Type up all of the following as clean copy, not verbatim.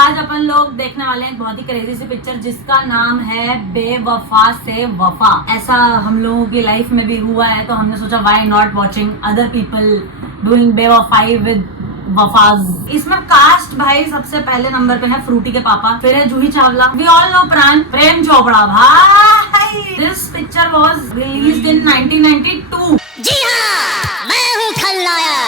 आज अपन लोग देखने वाले हैं एक बहुत ही क्रेजी सी पिक्चर जिसका नाम है बेवफा से वफा। ऐसा हम लोगों की लाइफ में भी हुआ है तो हमने सोचा why not watching other people doing बेवफाई विद वफाज। इसमें कास्ट भाई सबसे पहले नंबर पे है फ्रूटी के पापा, फिर है Juhi Chawla, we all know Prem Chopra. भाई this picture was released in 1992। जी हाँ, मैं हूँ खलनायक।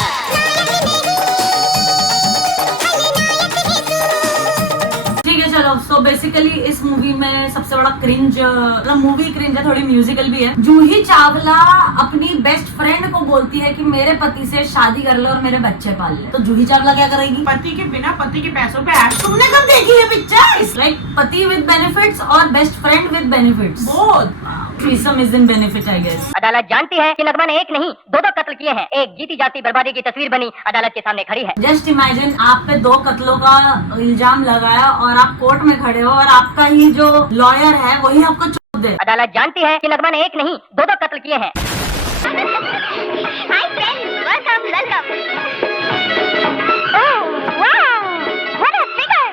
ठीक है चलो, सो बेसिकली इस मूवी में सबसे बड़ा क्रिंज, मतलब मूवी क्रिंज है, थोड़ी म्यूजिकल भी है। जूही चावला अपनी बेस्ट फ्रेंड को बोलती है कि मेरे पति से शादी कर ले और मेरे बच्चे पाल ले। तो जूही चावला क्या करेगी? पति के बिना पति के पैसों पे ऐश। तुमने कब देखी है पिक्चर? लाइक पति विद बेनिफिट्स और बेस्ट फ्रेंड विद बेनिफिट्स। बहुत threesome is in benefit I guess. अदालत जानती है कि नगमा ने एक नहीं दो कत्ल किए हैं। एक जीती जाती बर्बादी की तस्वीर बनी अदालत के सामने खड़ी है। जस्ट इमेजिन आप पे 2 कत्लों का इल्जाम लगाया और आप कोर्ट में खड़े हो और आपका ही जो लॉयर है वही आपको चोट दे। अदालत जानती है कि नगमा ने एक नहीं दो कत्ल किए हैं। Hi friends, welcome welcome. Oh wow, what a figure.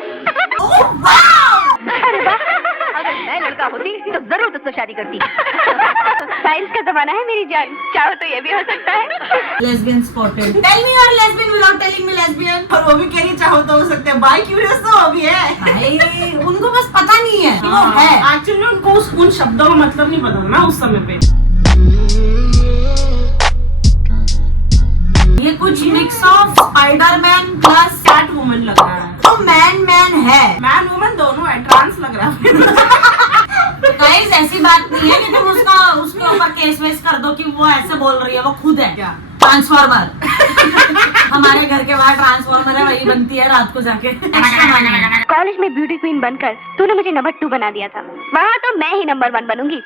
Oh wow! अरे वाह, अगर मैं लड़का होती तो जरूर तुझसे शादी करती। साइंस का जमाना है मेरी जान, चाहो तो ये भी हो सकता है। Lesbian spotted. Tell me your lesbian without telling me lesbian. और वो भी कह रही चाहो तो हो सकते हैं। बाई क्यूरियस तो वो भी है। भाई उनको बस पता नहीं है कि वो है। एक्चुअली उनको उन शब्दों का मतलब नहीं पता ना उस समय पे। ये कुछ mix of Spider-Man plus Catwoman लग रहा है। तो मैन है। मैन वुमन दोनों है, ट्रांस लग रहा है। गाइस ऐसी बात नहीं है कि तुम उसके ऊपर केस वेस कर दो कि वो ऐसे बोल रही है, वो खुद है। क्या? ट्रांसफार्मर। हमारे घर के बाहर ट्रांसफार्मर है, वही बनती है रात को जाके। कॉलेज में ब्यूटी क्वीन बनकर तूने मुझे नंबर 2 बना दिया था, वहाँ तो मैं ही नंबर 1 बनूंगी।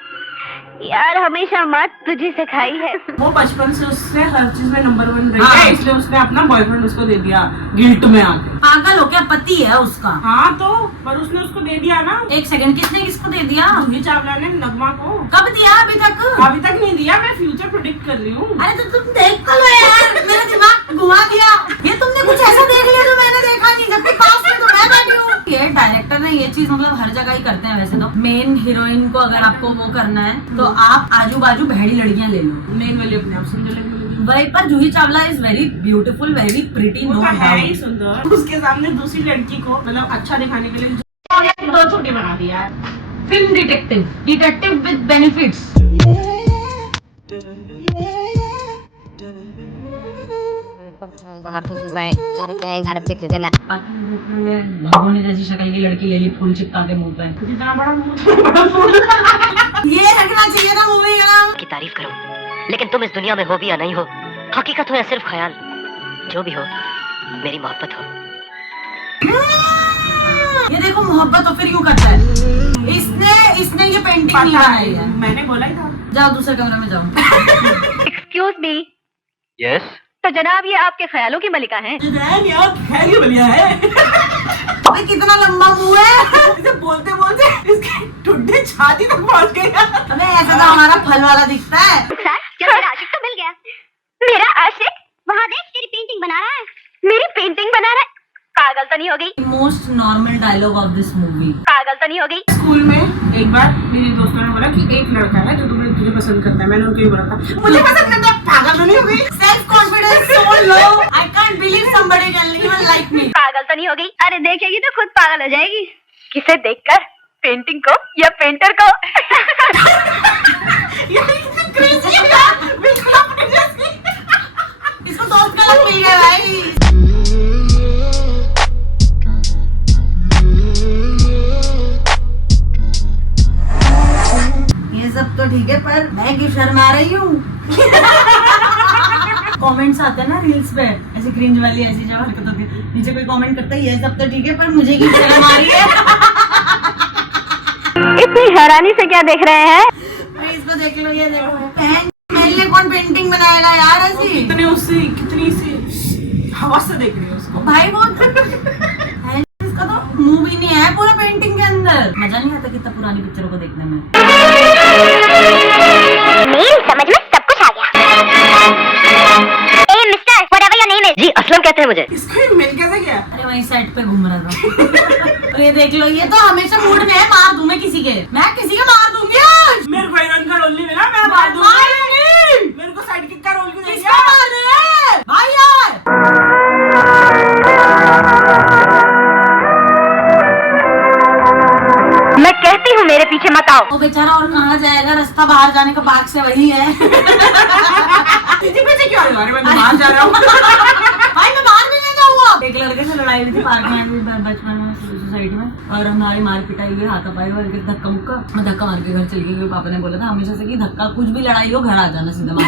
यार हमेशा माँ तुझे सिखाई है। वो बचपन से उसने हर चीज में नंबर 1 रही हाँ। है, इसलिए उसने अपना बॉयफ्रेंड उसको दे दिया गिल्ट में आके। पागल हो क्या? पति है उसका। हाँ तो पर उसने उसको दे दिया ना। एक सेकंड, किसने किसको दे दिया? जूही चावला ने नगमा को। कब दिया? अभी तक अभी तक नहीं दिया, मैं फ्यूचर प्रेडिक्ट कर रही हूँ। अरे तो तुम देख तो लो यार, मेरा दिमाग घुमा दिया। ये तुमने कुछ ऐसा देख लिया जो मैंने देखा नहीं, जबकि पास में तो मैं बैठी हूँ। ये डायरेक्टर ने ये चीज मतलब हर जगह ही करते हैं वैसे तो। मेन हीरोइन को अगर आपको वो करना है तो आप आजू बाजू भैड़ी लड़कियां ले लो। मेन वाली अपने आप सुंदर लगी। वही पर Juhi Chawla is very beautiful, very pretty, वो नो तो है ही डाउट। सुंदर। उसके सामने दूसरी लड़की को मतलब अच्छा दिखाने के लिए 2 छोटी बना दिया है। Film detective with benefits. भगोने जैसी शक्ल की लड़की ले ली, फूल चिपका के मुंह पे। जितना बड़ा मुंह ये रखना चाहिए था मूवी का नाम। की तारीफ करो, लेकिन तुम इस दुनिया में हो भी या नहीं हो, हकीकत हो या सिर्फ ख्याल, जो भी हो मेरी मोहब्बत हो। ये देखो मोहब्बत तो फिर यूं करता है। इसने ये पेंटिंग नहीं बनाई है। मैंने बोला ही था। जाओ दूसरे कमरे में जाओ। Excuse me. यस, तो जनाब ये आपके ख्यालों की मलिका हैं। बढ़िया है। अबे कितना लंबा मुंह है। इसे बोलते बोलते इसके ठुड्डे छाती तक पहुंच गए। अबे ऐसा तो हमारा फल वाला दिखता है। सर, चलो मेरा आशिक तो मिल गया। मेरा आशिक? वहाँ देख, तेरी पेंटिंग बना रहा है। मेरी पेंटिंग बना रहा है? पागल तो नहीं हो गई? Most normal dialogue of this movie. पागल तो नहीं हो गई? स्कूल में एक बार मेरी दोस्तों ने बोला कि एक लड़का है जो तुझे पसंद करता है। मैंने उनको ये बोला था मुझे पसंद करता है। पागल तो नहीं हो गई? Self confidence so low, I can't believe somebody can even like me. पागल तो नहीं हो गई? अरे देखेगी तो खुद पागल हो जाएगी। किसे देखकर, पेंटिंग को या पेंटर को? यार कितनी क्रेजी है यार, बिल्कुल अपने जैसी। इसको दोस्त का लग मिल गया भाई। ये सब तो ठीक है पर मैं क्यों शर्मा रही हूँ? कमेंट्स आते हैं ना रील्स पे, ऐसी क्रिंज वाली ऐसी जो हरकत होती है, नीचे कोई कमेंट करता है ये सब तो ठीक है पर मुझे क्यों शर्म आ रही है? इतनी हैरानी से क्या देख रहे हैं? अरे इसको देख लो, ये देखो। मेरे लिए कौन पेंटिंग बनाएगा यार ऐसी? कितनी सी हवा से देख रही है उसको। भाई वो इसका तो मुंह भी नहीं है पूरा पेंटिंग के अंदर। मजा नहीं आता कितना पुरानी पिक्चरों को देखने में। समझ में सब कुछ आ गया। ए mister, whatever your name is. जी असलम कहते हैं मुझे। इसको ये मिल कैसे गया? अरे वही सेट पे घूम रहा था। और ये देख लो, ये तो हमेशा मूड में है, मार दूं मैं किसी के, मैं किसी के मार दूंगी आज। मेरे को हीरोइन का रोल नहीं मिला, मैं मार दूंगी। मारूंगी। मेरे को साइड किक का रोल क्यों नहीं किसका मार रहे हैं भाई यार? मैं कहती हूँ मेरे पीछे मत आओ। वो बेचारा और कहाँ जाएगा, रास्ता बाहर जाने का बाग से वही है। पीछे पीछे क्यों आ रहे हो? मैं तो बाहर जा रहा हूँ। भाई मैं बाहर भी नहीं जाऊंगा। एक लड़के से लड़ाई हुई थी पार्क में बचपन में, सोसाइटी में, और हमारी मार पिटाई हुई, हाथापाई हुई, धक्का मुक्का। मैं धक्का मार के घर चली गई। पापा ने बोला था हमेशा से कि धक्का, कुछ भी लड़ाई हो घर आ जाना सीधा मार,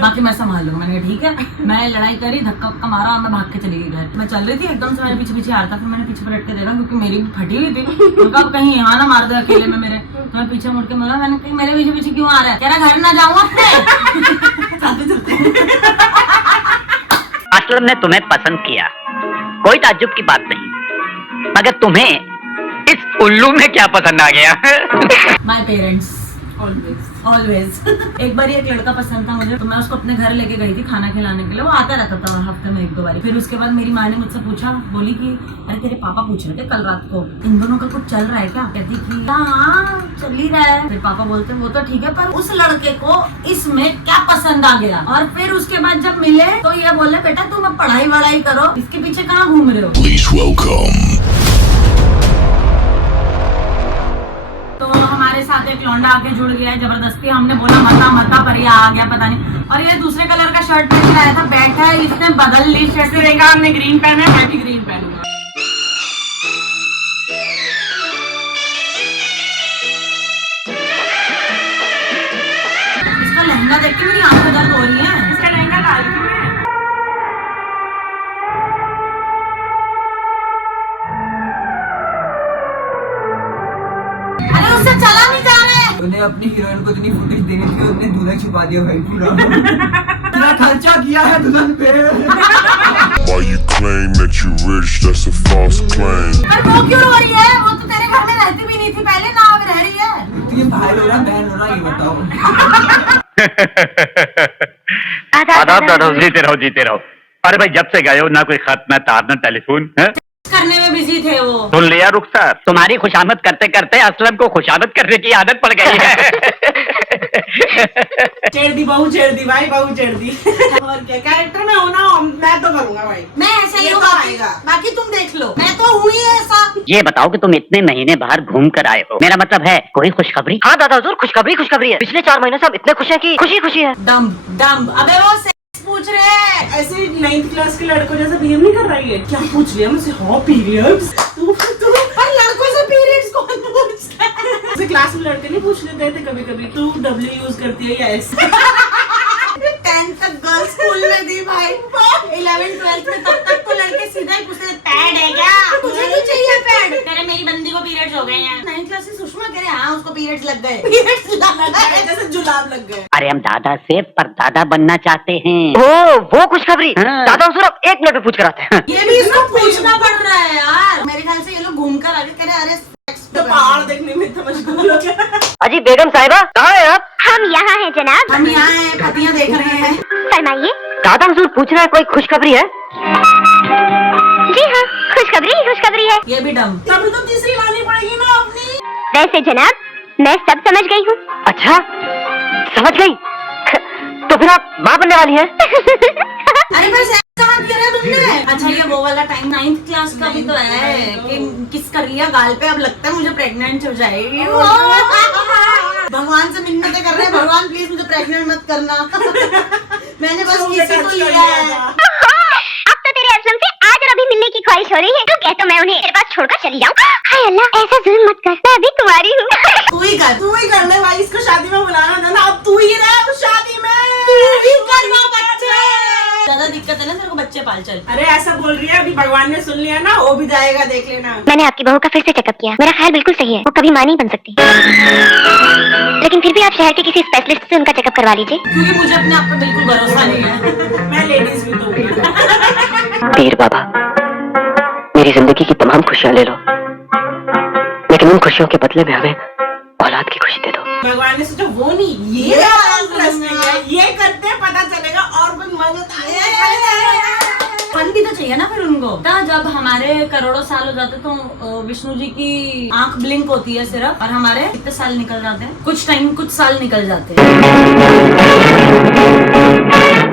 बाकी मैं संभाल लूंगा। मैंने कहा ठीक है। मैं लड़ाई करी, धक्का उक्का मारा और मैं भाग के चली गई घर। मैं चल रही थी, एकदम से मेरे पीछे पीछे आ रहा था। फिर मैंने पीछे पलट के देखा क्योंकि मेरी भी फटी हुई थी। उनका कहीं यहाँ ना मार दे अकेले में मेरे। तो मैं पीछे मुड़ के बोला, मैंने कहा मेरे पीछे पीछे क्यों आ रहा है? कह रहा घर ना जाऊँ असलम ने तुम्हें पसंद किया, कोई ताज्जुब की बात नहीं, मगर तुम्हें इस उल्लू में क्या पसंद आ गया? My parents always. एक बार एक लड़का पसंद था मुझे, तो मैं उसको अपने घर लेके गई थी खाना खिलाने के लिए। वो आता रहता था हफ्ते में 1-2 बार। फिर उसके बाद मेरी माँ ने मुझसे पूछा, बोली कि अरे तेरे पापा पूछ रहे थे कल रात को इन दोनों का कुछ चल रहा है क्या? कहती कि हाँ चल ही रहा है। फिर पापा बोलते वो तो ठीक है, पर उस लड़के को इसमें क्या पसंद आ गया? और फिर उसके बाद जब मिले तो ये बोले बेटा तुम अब पढ़ाई वढ़ाई करो, इसके पीछे कहाँ घूम रहे हो? Please welcome. तो हमारे साथ एक लौंडा आके जुड़ गया है जबरदस्ती। हमने बोला मता मता, पर ये आ गया पता नहीं। और ये दूसरे कलर का शर्ट पहन के आया था, बैठा है, इसने बदल ली शर्ट। तिरंगा हमने ग्रीन पहना है, मैं भी ग्रीन पहनूंगा। इसका लहंगा देख के मेरी आंखें दर्द हो रही है। इसका लहंगा लाल क्यों है? अरे उससे चला नहीं जा रहा है। उन्हें अपनी हीरोइन को इतनी फुटेज देनी थी, उन्होंने दुल्हन छुपा दिया भाई पूरा। इतना खर्चा किया है दुल्हन पे। Why you claim that you rich? That's a false claim. पर वो क्यों रो रही है? वो तो तेरे घर में रहती भी नहीं थी पहले, ना अब रह रही है। तो ये भाई हो रहा बहन हो रहा, ये बताओ। आदाब दादा, जीते रहो। अरे भाई जब से गए हो ना कोई खत, ना तार, ना टेलीफोन है? करने में बिजी थे वो। सुन लिया रुखसार, तुम्हारी खुशामद करते करते असलम को खुशामद करने की आदत पड़ गई है। छेड़ दी बहू, छेड़ दी भाई, बहू छेड़ दी। और क्या कैरेक्टर में हो ना, मैं तो करूंगा भाई। मैं ऐसा ही ये हूँ, तो बाकी आएगा। बाकी तुम देख लो, मैं तो हुई ऐसा। ये बताओ कि तुम इतने महीने बाहर घूम कर आए हो, मेरा मतलब है कोई खुशखबरी? हाँ दादा हुजूर, खुशखबरी है। पिछले 4 महीने से हम इतने खुश हैं कि खुशी है। दम दम। अबे वो सेक्स पूछ रहे हैं। ऐसे 9th क्लास के लड़कों जैसा बिहेव नहीं कर रही है। क्या पूछ लिया मुझसे? हाँ पीरियड्स। तू पर लड़कों से पीरियड्स कौन पूछता है? ऐसे क्लास में लड़के नहीं पूछ लेते थे कभी कभी, तू W यूज करती है या S? 10th तक गर्ल्स स्कूल में थी भाई, 11th 12th में तब तक तो लड़के सीधा ही पूछते थे पैड है क्या? तुझे क्यों चाहिए पैड? कह रहे मेरी बंदी को पीरियड्स हो गए हैं। 9th क्लास से सुषमा कह रहे हाँ उसको पीरियड्स लग गए। पीरियड्स लग गए जैसे जुलाब लग गए। अरे हम दादा से परदादा बनना चाहते हैं। वो खुशखबरी। हाँ। दादा हुजूर अब 1 मिनट में पूछ कर आते हैं। ये भी इसको पूछना पड़ रहा है यार। मेरे ख्याल से ये लोग घूम कर आगे कह रहे अरे सेक्स तो पहाड़ देखने में इतना मशगूल हो गया। अजी बेगम साहिबा कहाँ हैं आप? हम यहाँ हैं जनाब। हम यहाँ हैं, पतियाँ देख रहे हैं। फरमाइए। दादा हुजूर पूछ रहे हैं कोई खुशखबरी है? जी हाँ, खुशखबरी है। ये भी डम। तभी तो तीसरी लानी पड़ेगी ना अपनी। वैसे जनाब मैं सब समझ गई हूँ। अच्छा समझ गई। तो फिर आप माँ बनने वाली हैं? अरे बस कहाँ किया है तुमने? अच्छा ये वो वाला टाइम 9th क्लास का भी तो है कि किस कर लिया गाल पे, अब लगता है मुझे प्रेग्नेंट हो जाएगी। भगवान से मिन्नतें कर रहे हैं, भगवान प्लीज मुझे प्रेग्नेंट मत करना। मैंने बस किसी को लिया है। अब तो तेरे असलम से आज और अभी मिलने की ख्वाहिश हो रही है। तो कहता मैं उन्हें तेरे पास छोड़कर चली जाऊँ। हाय अल्लाह, ऐसा जुल्म मत कर, मैं अभी कुंवारी हूँ। तू ही कर ले भाई, इसको शादी में बुलाना था ना, अब तू ही रह उस शादी में। तू ही करवा बच्चे। ज्यादा दिक्कत है ना तेरे को, बच्चे पाल चल। अरे ऐसा बोल रही है, अभी भगवान ने सुन लिया ना, वो भी जाएगा देख लेना। मैंने आपकी बहू का फिर से चेकअप किया, मेरा ख्याल बिल्कुल सही है। वो कभी मां नहीं बन सकती, लेकिन फिर भी आप शहर के किसी स्पेशलिस्ट से उनका चेकअप करवा लीजिए। क्योंकि मुझे अपने आप पे बिल्कुल भरोसा नहीं है। मैं लेडीज भी तो हूँ। पीर बाबा मेरी जिंदगी की तमाम खुशियाँ ले लो, लेकिन उन खुशियों के बदले में हमें औलाद की खुशी दे दो। भगवान ने सोचा वो नहीं, ये इंटरेस्टिंग है, ये करते हैं पता चलेगा और कोई मदद। फन भी तो चाहिए ना फिर उनको। तो जब हमारे करोड़ों साल हो जाते तो विष्णु जी की आंख ब्लिंक होती है सिर्फ, और हमारे कितने साल निकल जाते हैं, कुछ साल निकल जाते हैं।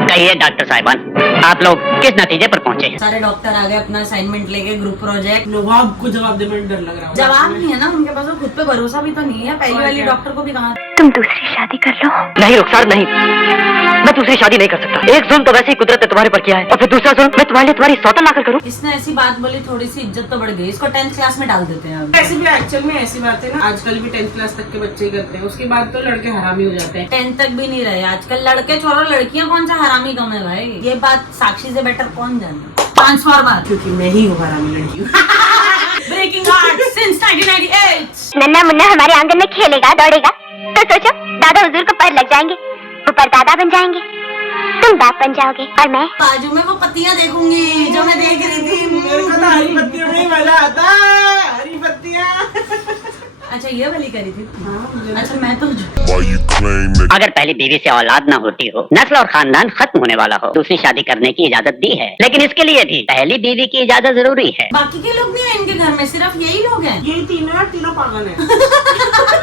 कहिए डॉक्टर साहिबान, आप लोग किस नतीजे पर पहुंचे हैं? सारे डॉक्टर आ गए अपना असाइनमेंट लेके, ग्रुप प्रोजेक्ट। नवाब को जवाब देने में डर लग रहा है। जवाब नहीं है ना उनके पास, खुद पे भरोसा भी तो नहीं है। पहली वाली डॉक्टर को भी कहा तुम दूसरी शादी कर लो। नहीं रुखसार नहीं, मैं दूसरी शादी नहीं कर सकता। एक जुल्म तो वैसे ही कुदरत ने तुम्हारे पर किया है, और फिर दूसरा जुल्म मैं तुम्हारे लिए तुम्हारी सौतन लाकर करूं। इसने ऐसी बात बोली, थोड़ी सी इज्जत तो बढ़ गई। इसको 10th क्लास में डाल देते हैं अब। ऐसे भी एक्चुअल में ऐसी बात है ना, आजकल भी 10th क्लास तक के बच्चे ही करते हैं, उसके बाद तो लड़के हरामी हो जाते हैं। 10th तक भी नहीं रहे आजकल लड़के, छोड़ो लड़कियां कौन सा हरामी कम है भाई। ये बात साक्षी से बेटर कौन जाने। ट्रांसफार्मर क्योंकि मैं ही हूँ हरामी लड़की हूँ। Breaking heart since 1998। नन्ना मुन्ना हमारे आंगन में खेलेगा दौड़ेगा तो सोचो दादा हुजूर को पैर लग जाएंगे, वो परदादा बन जाएंगे, तुम बाप बन जाओगे और मैं बाजू में वो पत्तियां देखूंगी जो मैं देख रही थी। मेरे को तो हरी पत्तियों में ही मजा आता है, हरी पत्तियाँ। अच्छा ये वाली करी थी। हाँ, अच्छा मैं तो Why you claim that अगर पहली बीवी से औलाद न होती हो, नस्ल और खानदान खत्म होने वाला हो, दूसरी शादी करने की इजाजत दी है, लेकिन इसके लिए भी पहली बीवी की इजाजत जरूरी है। बाकी के लोग नहीं है इनके घर में, सिर्फ यही लोग हैं। यही तीनों यार, तीनों पागल है।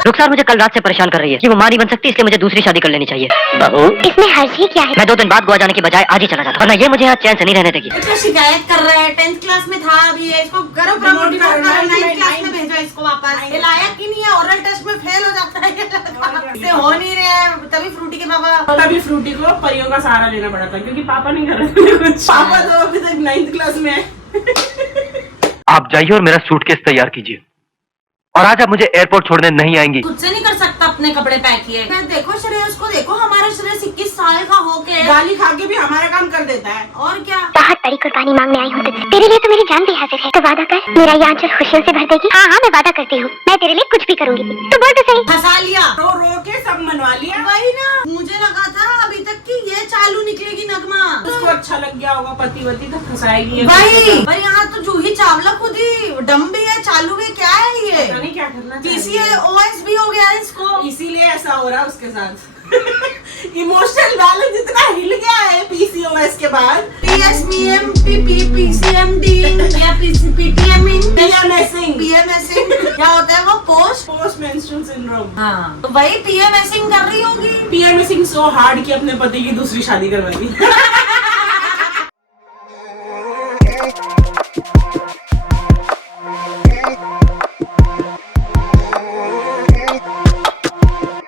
रुखसार मुझे कल रात से परेशान कर रही है कि वो मां नहीं बन सकती, इसलिए मुझे दूसरी शादी कर लेनी चाहिए। बहू, इसमें हर्ज ही क्या है। मैं 2 दिन बाद गोवा जाने की बजाय आज ही चला जाता, वरना ये मुझे यहाँ चैन से नहीं रहने देगी। अच्छा शिकायत कर रहा है, 10th क्लास में था अभी ये, इसको करो प्रमोट Demote करो, 9th क्लास में 9th भेजो इसको वापस। ये लायक ही नहीं है, ओरल टेस्ट में फेल हो जाता है ये लड़का। इससे हो नहीं रहे हैं, तभी फ्रूटी के पापा। तभी फ्रूटी को परियों का सहारा लेना पड़ा था, क्योंकि पापा नहीं कर रहे थे कुछ। पापा तो अभी तक 9th क्लास में है। आप जाइए और मेरा सूटकेस तैयार कीजिए, और आज आप मुझे एयरपोर्ट छोड़ने नहीं आएंगी। खुद से नहीं कर सकता अपने कपड़े पैक किए। मैं देखो श्रेयस को देखो, हमारा श्रेयस 21 साल का होके गाली खा के भी हमारा काम कर देता है। और क्या। बहुत बड़ी कुर्बानी मांगने आई हूँ तुझसे, तेरे लिए तो मेरी जान भी हाजिर है। तो वादा कर मेरा ये आंचल खुशियों से भर देगी। हाँ मैं वादा करती हूँ, मैं तेरे लिए कुछ भी करूंगी। तो बोल तो सही। फंसा लिया। रो रो के सब मनवा लिया। वही ना, मुझे लगा था अभी तक कि ये चालू निकलेगी नगमा। उसको अच्छा लग गया होगा, पति वती तो फंसाएगी ये। वही पर यहाँ तो जूही चावला खुद ही डम भी है, चालू भी है। क्या है ये, पता नहीं क्या करना चाहिए। PCOS भी हो गया है इसको। इसीलिए ऐसा हो रहा है उसके साथ। इमोशनल बैलेंस इतना हिल गया है PCOS के बाद। PSMD या PMSing क्या होता है वो? Post menstrual syndrome. हाँ तो वही PMSing कर रही होगी। PMSing सो हार्ड कि अपने पति की दूसरी शादी करवा दी।